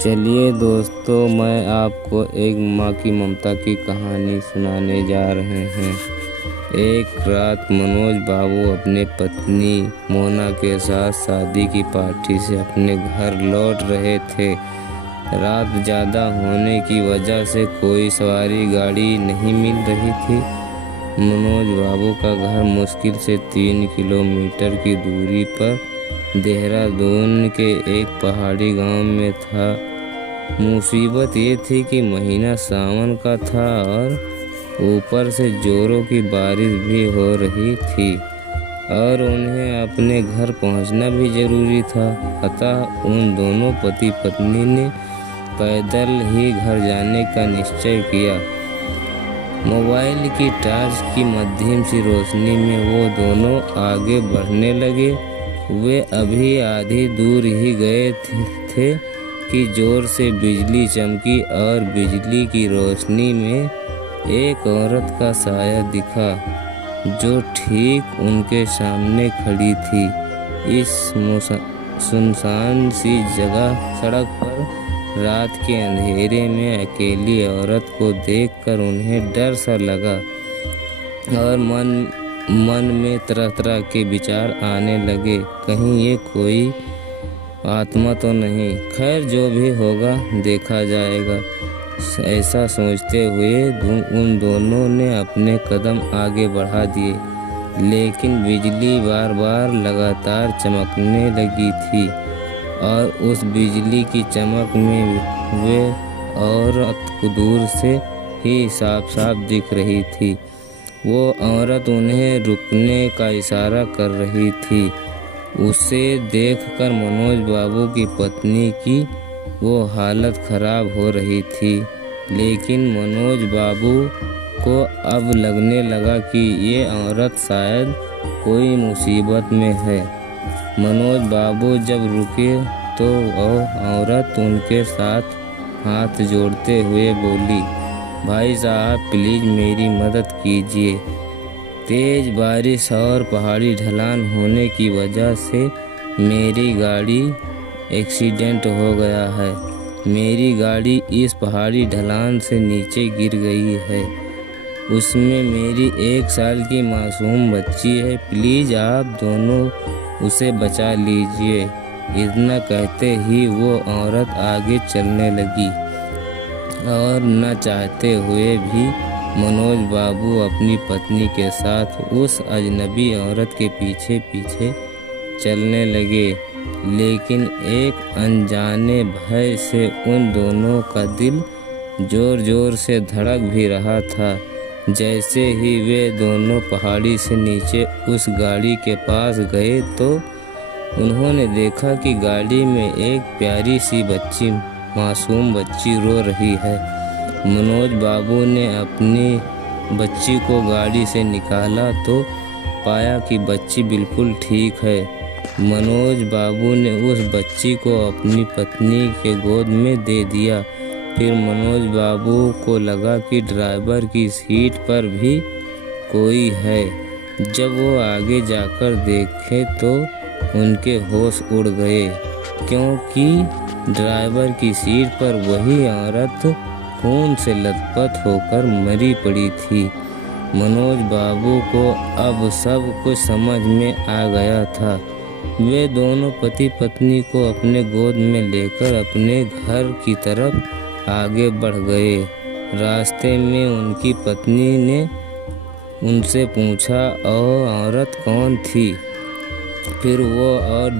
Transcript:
चलिए दोस्तों, मैं आपको एक माँ की ममता की कहानी सुनाने जा रहे हैं। एक रात मनोज बाबू अपने पत्नी मोना के साथ शादी की पार्टी से अपने घर लौट रहे थे। रात ज़्यादा होने की वजह से कोई सवारी गाड़ी नहीं मिल रही थी। मनोज बाबू का घर मुश्किल से 3 किलोमीटर की दूरी पर देहरादून के एक पहाड़ी गांव में था। मुसीबत ये थी कि महीना सावन का था और ऊपर से जोरों की बारिश भी हो रही थी और उन्हें अपने घर पहुंचना भी ज़रूरी था। अतः उन दोनों पति पत्नी ने पैदल ही घर जाने का निश्चय किया। मोबाइल की टॉर्च की मध्यम सी रोशनी में वो दोनों आगे बढ़ने लगे। वे अभी आधी दूर ही गए थे कि जोर से बिजली चमकी और बिजली की रोशनी में एक औरत का साया दिखा जो ठीक उनके सामने खड़ी थी। इस सुनसान सी जगह सड़क पर रात के अंधेरे में अकेली औरत को देखकर उन्हें डर सा लगा और मन में तरह तरह के विचार आने लगे। कहीं ये कोई आत्मा तो नहीं? खैर, जो भी होगा देखा जाएगा। ऐसा सोचते हुए उन दोनों ने अपने कदम आगे बढ़ा दिए, लेकिन बिजली बार बार लगातार चमकने लगी थी और उस बिजली की चमक में वे औरत को दूर से ही साफ साफ दिख रही थी। वो औरत उन्हें रुकने का इशारा कर रही थी। उसे देखकर मनोज बाबू की पत्नी की वो हालत खराब हो रही थी, लेकिन मनोज बाबू को अब लगने लगा कि ये औरत शायद कोई मुसीबत में है। मनोज बाबू जब रुके तो वह औरत उनके साथ हाथ जोड़ते हुए बोली, भाई साहब प्लीज़ मेरी मदद कीजिए। तेज़ बारिश और पहाड़ी ढलान होने की वजह से मेरी गाड़ी एक्सीडेंट हो गया है। मेरी गाड़ी इस पहाड़ी ढलान से नीचे गिर गई है। उसमें मेरी 1 साल की मासूम बच्ची है। प्लीज़ आप दोनों उसे बचा लीजिए। इतना कहते ही वो औरत आगे चलने लगी और न चाहते हुए भी मनोज बाबू अपनी पत्नी के साथ उस अजनबी औरत के पीछे पीछे चलने लगे, लेकिन एक अनजाने भय से उन दोनों का दिल जोर जोर से धड़क भी रहा था। जैसे ही वे दोनों पहाड़ी से नीचे उस गाड़ी के पास गए तो उन्होंने देखा कि गाड़ी में एक प्यारी सी बच्ची, मासूम बच्ची रो रही है। मनोज बाबू ने अपनी बच्ची को गाड़ी से निकाला तो पाया कि बच्ची बिल्कुल ठीक है। मनोज बाबू ने उस बच्ची को अपनी पत्नी के गोद में दे दिया। फिर मनोज बाबू को लगा कि ड्राइवर की सीट पर भी कोई है। जब वो आगे जाकर देखे तो उनके होश उड़ गए, क्योंकि ड्राइवर की सीट पर वही औरत खून से लथपथ होकर मरी पड़ी थी। मनोज बाबू को अब सब कुछ समझ में आ गया था। वे दोनों पति पत्नी को अपने गोद में लेकर अपने घर की तरफ आगे बढ़ गए। रास्ते में उनकी पत्नी ने उनसे पूछा, और औरत कौन थी? फिर वो और